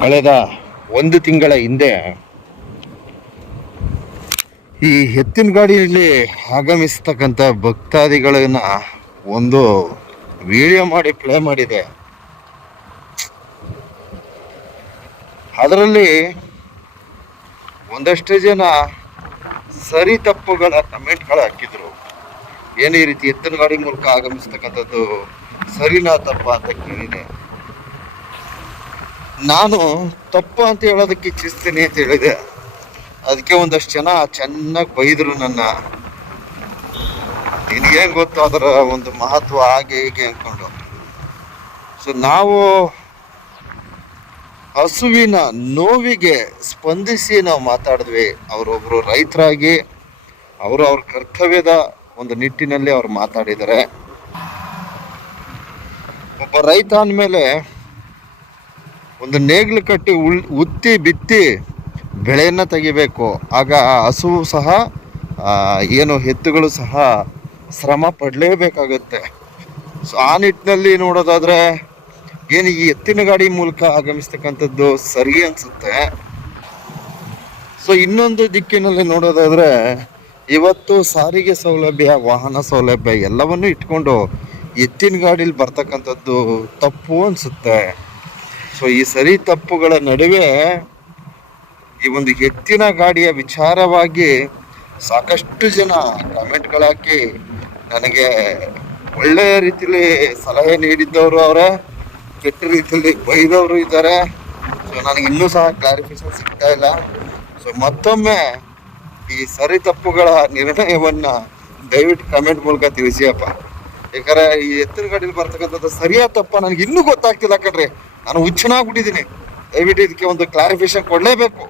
ಕಳೆದ ಒಂದು ತಿಂಗಳ ಹಿಂದೆ ಈ ಎತ್ತಿನ ಗಾಡಿಯಲ್ಲಿ ಆಗಮಿಸ್ತಕ್ಕಂಥ ಭಕ್ತಾದಿಗಳನ್ನ ಒಂದು ವಿಡಿಯೋ ಮಾಡಿ ಪ್ಲೇ ಮಾಡಿದೆ. ಅದರಲ್ಲಿ ಒಂದಷ್ಟು ಜನ ಸರಿ ತಪ್ಪುಗಳ ಕಮೆಂಟ್ಗಳು ಹಾಕಿದ್ರು. ಏನೇ ರೀತಿ ಎತ್ತಿನ ಗಾಡಿ ಮೂಲಕ ಆಗಮಿಸ್ತಕ್ಕಂಥದ್ದು ಸರಿನಾ ತಪ್ಪ ಅಂತ ಕೇಳಿದೆ. ನಾನು ತಪ್ಪು ಅಂತ ಹೇಳೋದಕ್ಕೆ ಇಚ್ಛಿಸ್ತೀನಿ ಅಂತ ಹೇಳಿದೆ. ಅದಕ್ಕೆ ಒಂದಷ್ಟು ಜನ ಚೆನ್ನಾಗಿ ಬೈದರು ನನ್ನ. ನಿನಗೇನು ಗೊತ್ತು ಅದರ ಒಂದು ಮಹತ್ವ ಹಾಗೆ ಹೀಗೆ ಅಂದ್ಕೊಂಡು ಸೊ ನಾವು ಹಸುವಿನ ನೋವಿಗೆ ಸ್ಪಂದಿಸಿ ನಾವು ಮಾತಾಡಿದ್ವಿ. ಅವರೊಬ್ಬರು ರೈತರಾಗಿ, ಅವರು ಅವ್ರ ಕರ್ತವ್ಯದ ಒಂದು ನಿಟ್ಟಿನಲ್ಲಿ ಅವ್ರು ಮಾತಾಡಿದ್ದಾರೆ. ಒಬ್ಬ ರೈತ ಅಂದಮೇಲೆ ಒಂದು ನೇಗಿಲು ಕಟ್ಟಿ ಉಳ್, ಉತ್ತಿ ಬಿತ್ತಿ ಬೆಳೆಯನ್ನು ತೆಗಿಬೇಕು. ಆಗ ಆ ಹಸುವು ಸಹ ಏನು ಎತ್ತುಗಳು ಸಹ ಶ್ರಮ ಪಡಲೇಬೇಕಾಗುತ್ತೆ. ಸೊ ಆ ನಿಟ್ಟಿನಲ್ಲಿ ನೋಡೋದಾದರೆ, ಏನು ಈ ಎತ್ತಿನ ಗಾಡಿ ಮೂಲಕ ಆಗಮಿಸ್ತಕ್ಕಂಥದ್ದು ಸರಿ ಅನಿಸುತ್ತೆ. ಸೊ ಇನ್ನೊಂದು ದಿಕ್ಕಿನಲ್ಲಿ ನೋಡೋದಾದರೆ, ಇವತ್ತು ಸಾರಿಗೆ ಸೌಲಭ್ಯ, ವಾಹನ ಸೌಲಭ್ಯ ಎಲ್ಲವನ್ನೂ ಇಟ್ಕೊಂಡು ಎತ್ತಿನ ಗಾಡೀಲಿ ಬರ್ತಕ್ಕಂಥದ್ದು ತಪ್ಪು ಅನ್ಸುತ್ತೆ. ಸೊ ಈ ಸರಿ ತಪ್ಪುಗಳ ನಡುವೆ ಈ ಒಂದು ಎತ್ತಿನ ಗಾಡಿಯ ವಿಚಾರವಾಗಿ ಸಾಕಷ್ಟು ಜನ ಕಮೆಂಟ್ಗಳಾಕಿ ನನಗೆ ಒಳ್ಳೆಯ ರೀತಿಯಲ್ಲಿ ಸಲಹೆ ನೀಡಿದ್ದವರು ಅವರೇ, ಕೆಟ್ಟ ರೀತಿಯಲ್ಲಿ ಬೈದವರು ಇದ್ದಾರೆ. ಸೊ ನನಗೆ ಇನ್ನೂ ಸಹ ಕ್ಲಾರಿಫಿಕೇಶನ್ ಸಿಗ್ತಾ ಇಲ್ಲ. ಸೊ ಮತ್ತೊಮ್ಮೆ ಈ ಸರಿ ತಪ್ಪುಗಳ ನಿರ್ಣಯವನ್ನ ದಯವಿಟ್ಟು ಕಮೆಂಟ್ ಮೂಲಕ ತಿಳಿಸಿಯಪ್ಪ. ಯಾಕಂದ್ರೆ ಈ ಎತ್ತಿನ ಗಾಡಿಯಲ್ಲಿ ಬರ್ತಕ್ಕಂಥದ್ದು ಸರಿಯಾ ತಪ್ಪ ನನಗೆ ಇನ್ನೂ ಗೊತ್ತಾಗ್ತಿಲ್ಲ ಕಣ್ರಿ. ನಾನು ಹುಚ್ಚನಾಗ್ಬಿಟ್ಟಿದ್ದೀನಿ. ದಯವಿಟ್ಟು ಇದಕ್ಕೆ ಒಂದು ಕ್ಲಾರಿಫಿಕೇಶನ್ ಕೊಡಲೇಬೇಕು.